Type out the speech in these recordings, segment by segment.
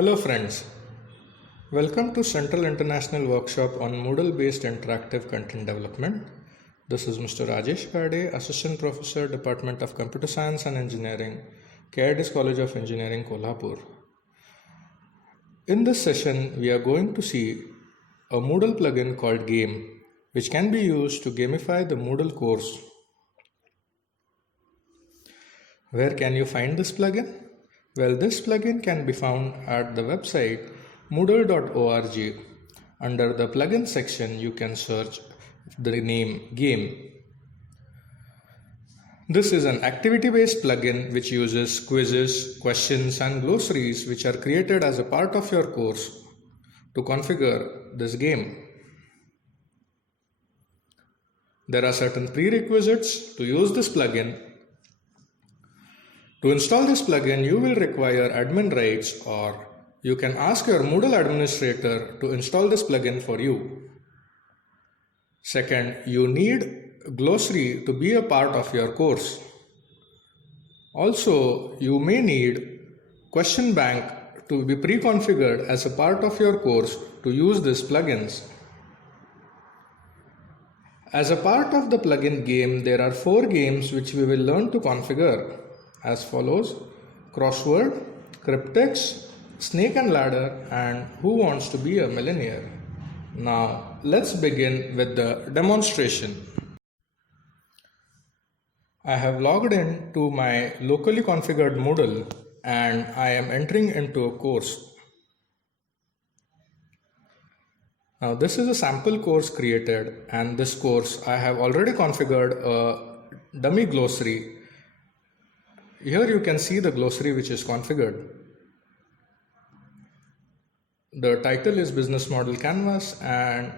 Hello friends, welcome to Central International Workshop on Moodle based interactive content development. This is Mr. Rajesh Kade, Assistant Professor, Department of Computer Science and Engineering, KIT's College of Engineering, Kolhapur. In this session, we are going to see a Moodle plugin called Game, which can be used to gamify the Moodle course. Where can you find this plugin? Well, this plugin can be found at the website moodle.org. Under the plugin section, you can search the name Game. This is an activity-based plugin which uses quizzes, questions, and glossaries which are created as a part of your course to configure this game. There are certain prerequisites to use this plugin. To install this plugin, you will require admin rights, or you can ask your Moodle administrator to install this plugin for you. Second, you need glossary to be a part of your course. Also, you may need question bank to be pre-configured as a part of your course to use these plugins. As a part of the plugin Game, there are 4 games which we will learn to configure as follows: Crossword, Cryptex, Snake and Ladder, and Who Wants to Be a Millionaire. Now let's begin with the demonstration. I have logged in to my locally configured Moodle and I am entering into a course. Now this is a sample course created, and this course I have already configured a dummy glossary. Here you can see the glossary which is configured. The title is Business Model Canvas, and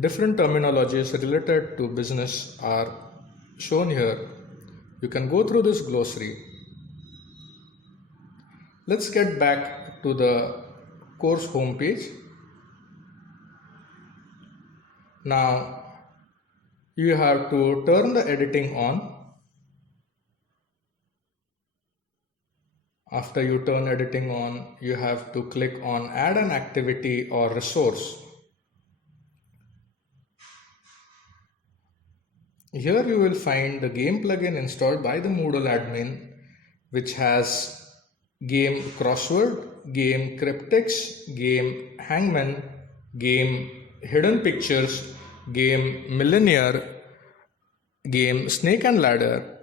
different terminologies related to business are shown here. You can go through this glossary. Let's get back to the course homepage. Now you have to turn the editing on. After you turn editing on, you have to click on Add an Activity or Resource. Here you will find the Game plugin installed by the Moodle admin, which has Game Crossword, Game Cryptex, Game Hangman, Game Hidden Pictures, Game Millionaire, Game Snake and Ladder.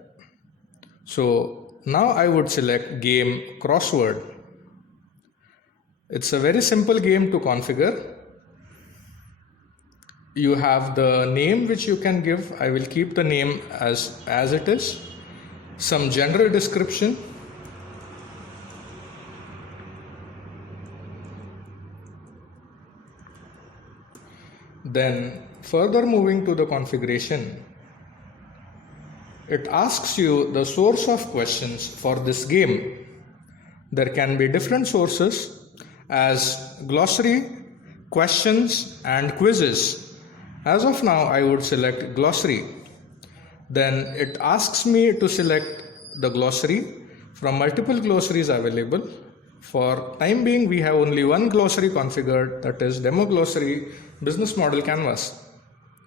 So now I would select Game Crossword. It's a very simple game to configure. You have the name which you can give. I will keep the name as it is. Some general description. Then further moving to the configuration, it asks you the source of questions for this game. There can be different sources as glossary, questions, and quizzes. As of now, I would select glossary. Then it asks me to select the glossary from multiple glossaries available. For time being, we have only one glossary configured, that is Demo Glossary Business Model Canvas.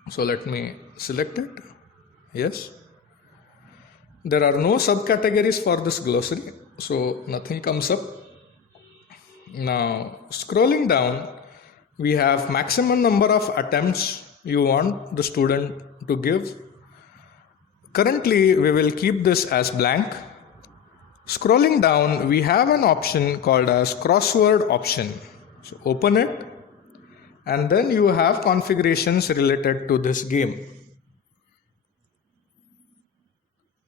So let me select it. Yes. There are no subcategories for this glossary, so nothing comes up. Now, scrolling down, we have maximum number of attempts you want the student to give. Currently, we will keep this as blank. Scrolling down, we have an option called as Crossword option. So open it, and then you have configurations related to this game.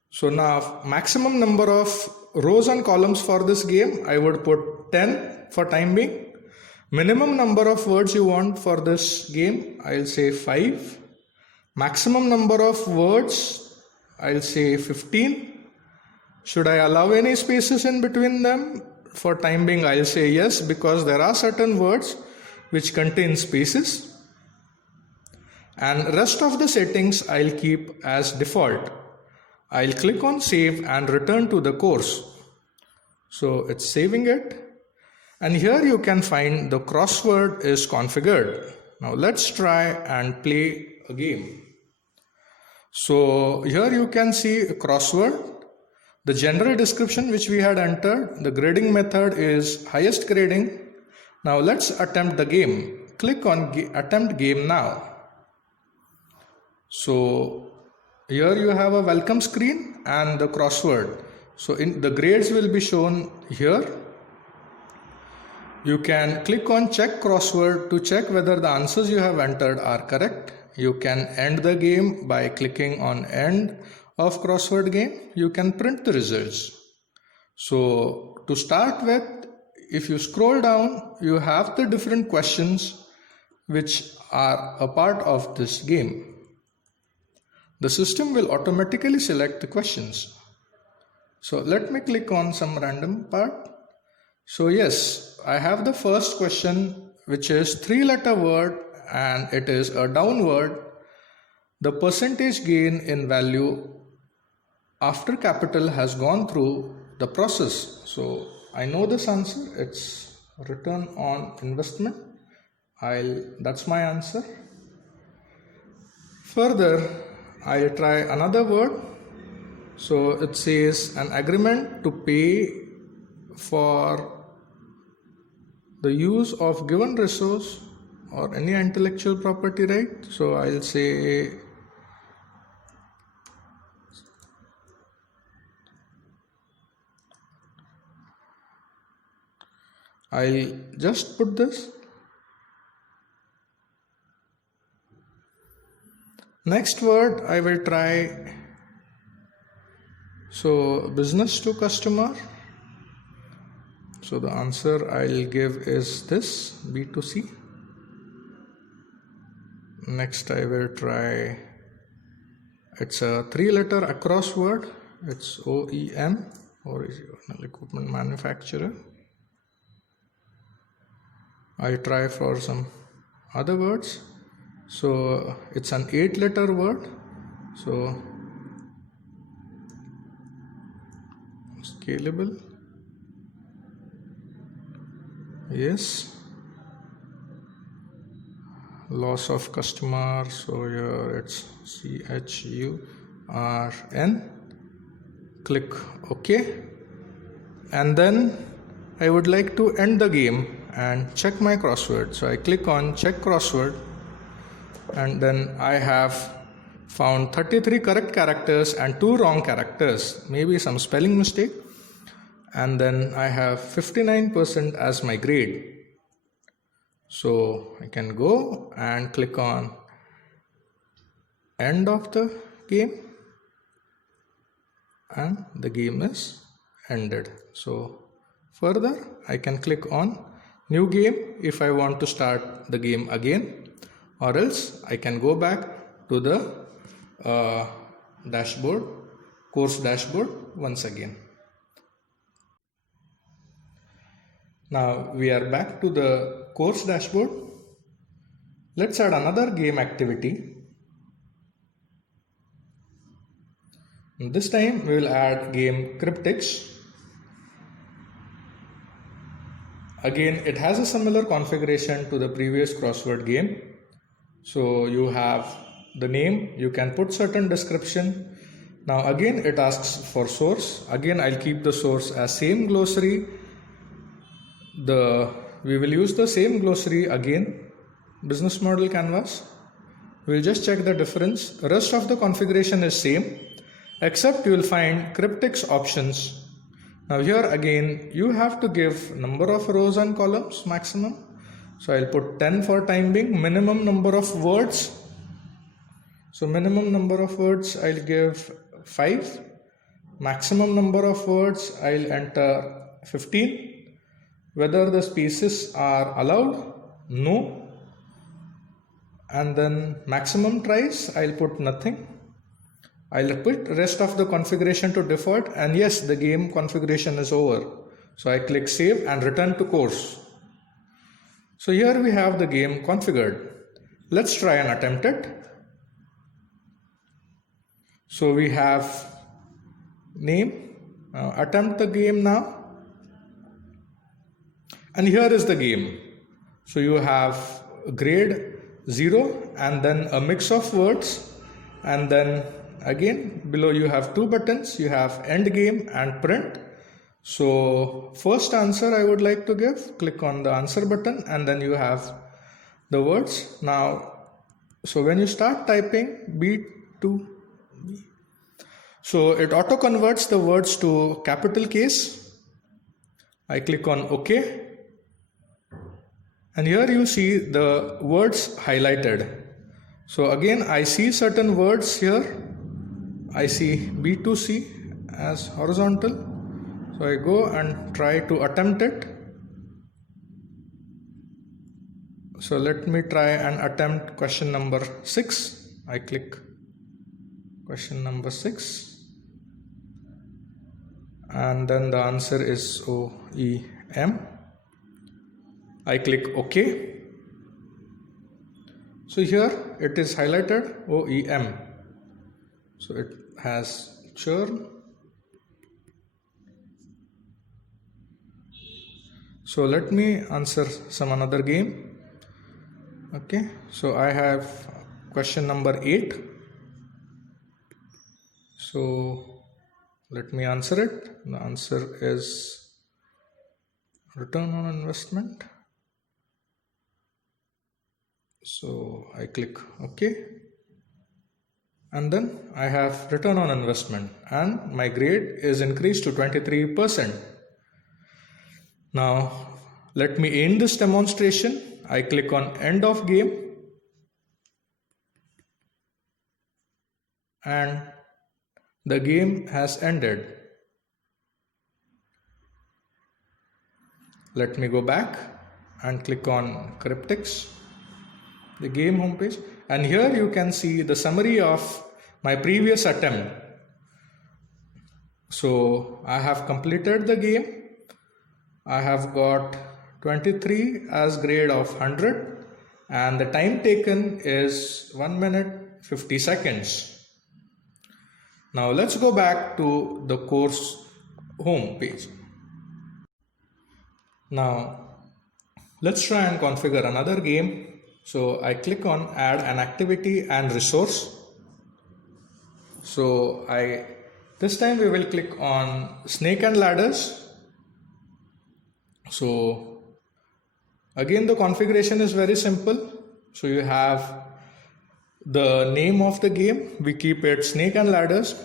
So now maximum number of rows and columns for this game, I would put 10 for time being. Minimum number of words you want for this game, I'll say 5. Maximum number of words, I'll say 15. Should I allow any spaces in between them? For time being, I'll say yes, because there are certain words which contain spaces. And rest of the settings I'll keep as default. I'll click on save and return to the course. So it's saving it. And here you can find the crossword is configured. Now let's try and play a game. So here you can see a crossword, the general description which we had entered, the grading method is highest grading. Now let's attempt the game. Click on attempt game now. So here you have a welcome screen and the crossword. So the grades will be shown here. You can click on check crossword to check whether the answers you have entered are correct. You can end the game by clicking on end of crossword game. You can print the results. So to start with, if you scroll down, you have the different questions which are a part of this game. The system will automatically select the questions. So let me click on some random part. So yes, I have the first question, which is 3-letter word and it is a down word. The percentage gain in value after capital has gone through the process. So I know this answer, it's return on investment. That's my answer. Further, I'll try another word. So it says an agreement to pay for the use of given resource or any intellectual property right. So I'll say I'll just put this. Next word I will try. So business to customer. So the answer I'll give is this, B2C. Next I will try, it's a 3-letter across word, it's OEM, original equipment manufacturer. I'll try for some other words. So it's an 8-letter word, so scalable. Yes, loss of customer, so here it's CHURN. Click OK, and then I would like to end the game and check my crossword. So I click on check crossword, and then I have found 33 correct characters and 2 wrong characters, maybe some spelling mistake. And then I have 59% as my grade. So I can go and click on end of the game and the game is ended. So further I can click on new game if I want to start the game again, or else I can go back to the dashboard, course dashboard once again. Now we are back to the course dashboard. Let's add another game activity. And this time we will add game Cryptics. Again, it has a similar configuration to the previous crossword game. So you have the name, you can put certain description. Now again it asks for source. Again I'll keep the source as same glossary. We will use the same glossary again, business model canvas. We'll just check the difference. The rest of the configuration is same, except you will find Cryptics options. Now here again, you have to give number of rows and columns maximum. So I'll put 10 for time being. Minimum number of words. So minimum number of words I'll give 5. Maximum number of words I'll enter 15. Whether the spaces are allowed, no. And then maximum tries, I'll put nothing. I'll put rest of the configuration to default, and yes, the game configuration is over. So I click save and return to course. So here we have the game configured. Let's try and attempt it. So we have name, attempt the game now. And here is the game. So you have grade 0 and then a mix of words, and then again below you have two buttons. You have end game and print. So first answer I would like to give, click on the answer button, and then you have the words. Now, so when you start typing B to B, so it auto converts the words to capital case. I click on OK. And here you see the words highlighted. So again, I see certain words here. I see B to C as horizontal. So I go and try to attempt it. So let me try and attempt question number 6. I click question number 6. And then the answer is OEM. I click OK. So here it is highlighted OEM. So it has churn. So let me answer some another game. Okay, so I have question number 8. So let me answer it. The answer is return on investment. So I click OK, and then I have return on investment, and my grade is increased to 23%. Now let me end this demonstration. I click on end of game, and the game has ended. Let me go back and click on Cryptix, the game homepage, and here you can see the summary of my previous attempt. So I have completed the game. I have got 23 as grade of 100, and the time taken is 1 minute 50 seconds. Now let's go back to the course home page. Now let's try and configure another game. So I click on add an activity and resource. So this time we will click on snake and ladders. So again the configuration is very simple. So you have the name of the game, we keep it snake and ladders.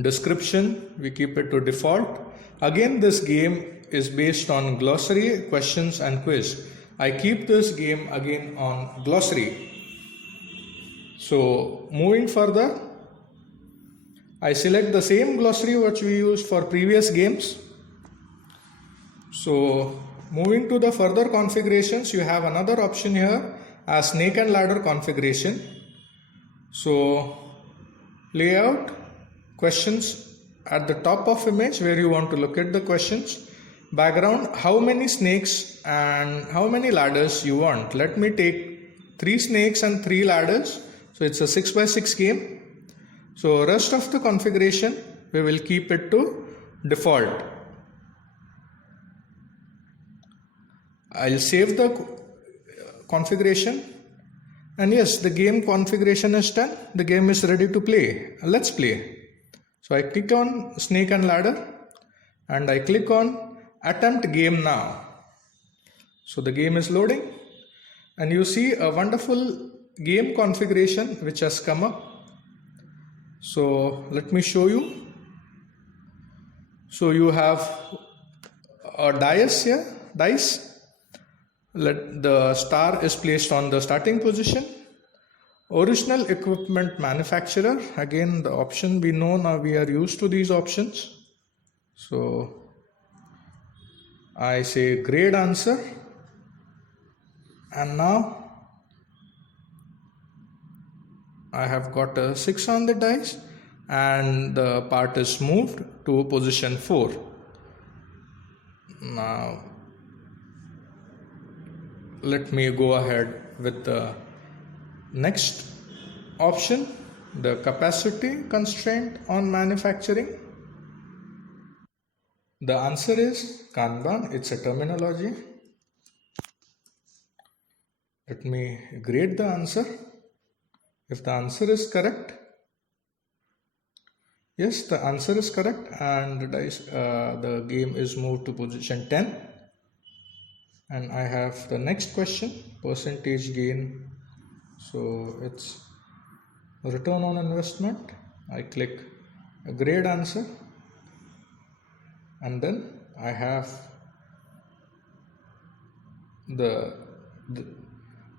Description, we keep it to default. Again, this game is based on glossary, questions and quiz. I keep this game again on glossary. So moving further, I select the same glossary which we used for previous games. So moving to the further configurations, you have another option here as snake and ladder configuration. So layout, questions at the top of image where you want to look at the questions. Background, how many snakes and how many ladders you want. Let me take 3 snakes and 3 ladders. So it's a 6x6 game. So rest of the configuration we will keep it to default. I'll save the configuration, and yes, the game configuration is done. The game is ready to play. Let's play. So I click on snake and ladder and I click on attempt game now. So the game is loading and you see a wonderful game configuration which has come up. So let me show you. So you have a dice here, dice. The star is placed on the starting position. Original equipment manufacturer, again the option we know now, we are used to these options. So I say grade answer, and now I have got a 6 on the dice and the part is moved to position 4. Now let me go ahead with the next option, the capacity constraint on manufacturing. The answer is Kanban. It's a terminology. Let me grade the answer. If the answer is correct, yes, the answer is correct, and the game is moved to position 10. And I have the next question, percentage gain. So it's return on investment. I click a grade answer, and then I have the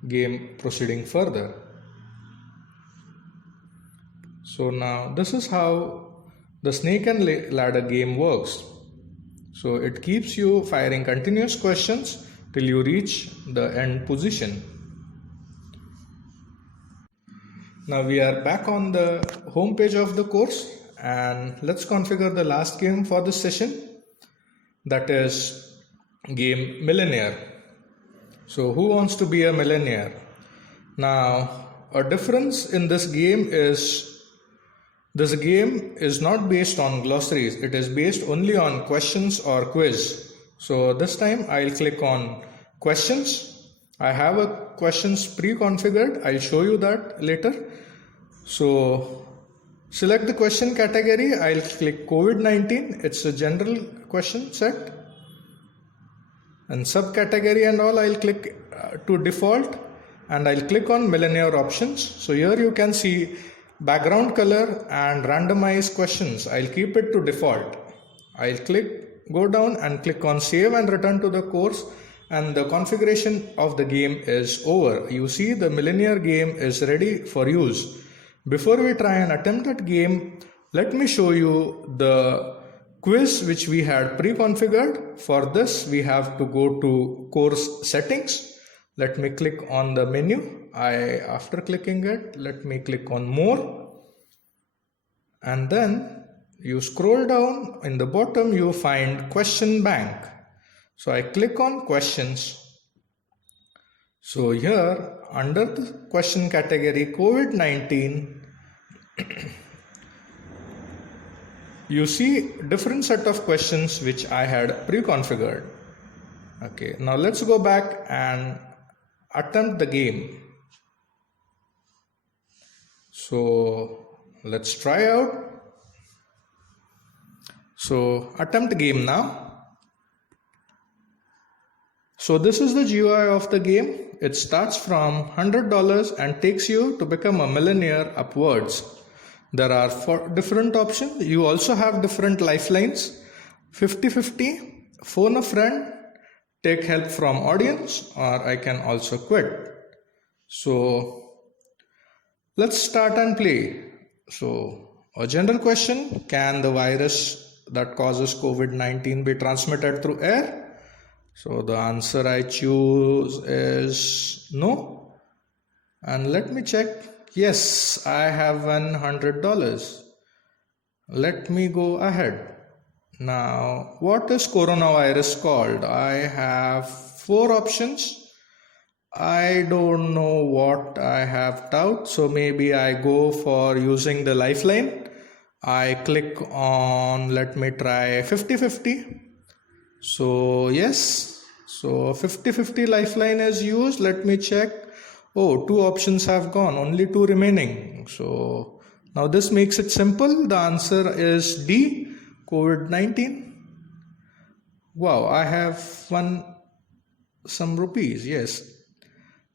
game proceeding further. So now this is how the snake and ladder game works. So it keeps you firing continuous questions till you reach the end position. Now we are back on the home page of the course, and let's configure the last game for this session, that is game Millionaire. So who wants to be a millionaire? Now a difference in this game is this game is not based on glossaries, it is based only on questions or quiz. So this time I'll click on questions. I have a questions pre-configured, I'll show you that later. So select the question category, I'll click COVID-19, it's a general question set. And subcategory and all, I'll click to default, and I'll click on millionaire options. So here you can see background color and randomized questions. I'll keep it to default. I'll go down and click on save and return to the course, and the configuration of the game is over. You see the millionaire game is ready for use. Before we try and attempt that game, let me show you the quiz which we had pre-configured. For this we have to go to course settings. Let me click on the menu. After clicking it, let me click on more, and then you scroll down. In the bottom you find question bank. So I click on questions. So here under the question category COVID-19, you see different set of questions which I had pre-configured. Okay, now let's go back and attempt the game. So let's try out. So attempt the game now. So this is the GUI of the game. It starts from $100 and takes you to become a millionaire upwards. There are 4 different options. You also have different lifelines: 50-50, phone a friend, take help from audience, or I can also quit. So let's start and play. So a general question: can the virus that causes COVID-19 be transmitted through air? So the answer I choose is no. And let me check. Yes, I have $100. Let me go ahead. Now, what is coronavirus called? I have 4 options. I don't know what I have doubt, so maybe I go for using the lifeline. I click on, let me try 50-50. So yes, so 50-50 lifeline is used. Let me check. Oh, 2 options have gone, only 2 remaining. So now this makes it simple. The answer is D, COVID-19. Wow, I have won some rupees. Yes.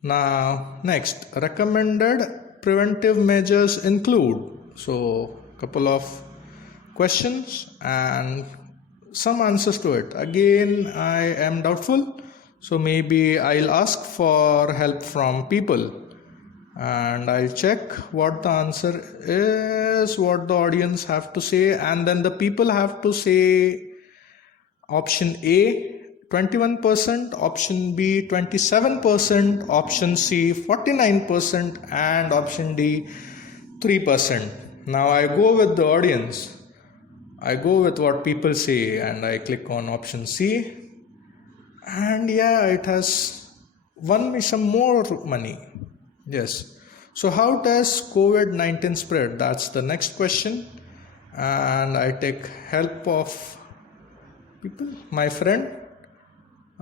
Now next, recommended preventive measures include. So couple of questions and some answers to it. Again, I am doubtful, so maybe I'll ask for help from people, and I'll check what the answer is, what the audience have to say, and then the people have to say option A 21%, option B 27%, option C 49%, and option D 3%. Now I go with the audience. I go with what people say, and I click on option C, and yeah, it has won me some more money. Yes. So how does COVID-19 spread? That's the next question, and I take help of people. My friend,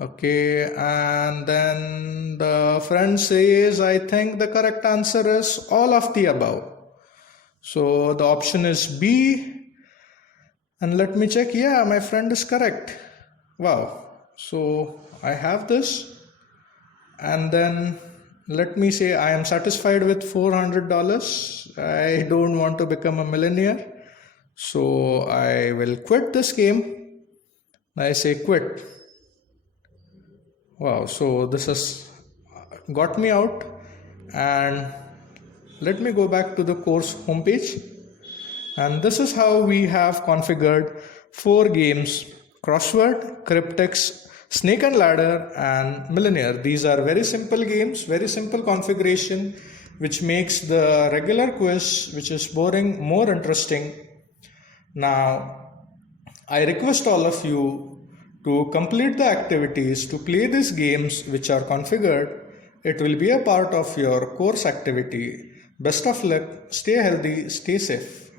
Okay, and then the friend says, I think the correct answer is all of the above. So the option is B. And let me check. Yeah, my friend is correct. Wow. So I have this. And then let me say I am satisfied with $400. I don't want to become a millionaire. So I will quit this game. I say quit. Wow, so this has got me out, and let me go back to the course homepage. And this is how we have configured 4 games: Crossword, Cryptex, Snake and Ladder, and Millionaire. These are very simple games, very simple configuration, which makes the regular quiz, which is boring, more interesting. Now, I request all of you to complete the activities to play these games which are configured. It will be a part of your course activity. Best of luck, stay healthy, stay safe.